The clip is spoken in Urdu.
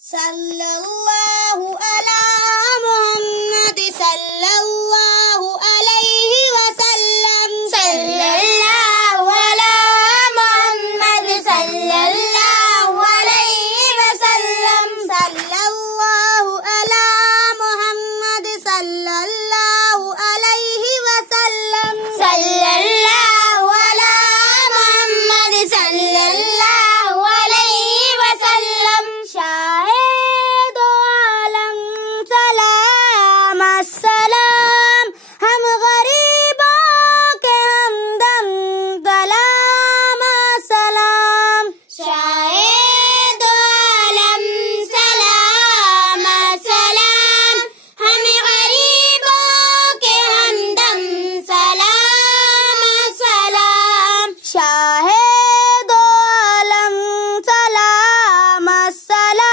صلی اللہ علی محمد صلی اللہ علیہ وسلم صلی اللہ علی محمد صلی اللہ علیہ وسلم صلی اللہ علی محمد صلی اللہ علیہ وسلم صلی اللہ علی محمد صلی اللہ علیہ وسلم شاہ دو عالم سلام السلام ہم غریبوں کے ہمدم کلام السلام شاہ دو عالم سلام السلام ہم غریبوں کے ہمدم سلام السلام شاہ دو عالم سلام السلام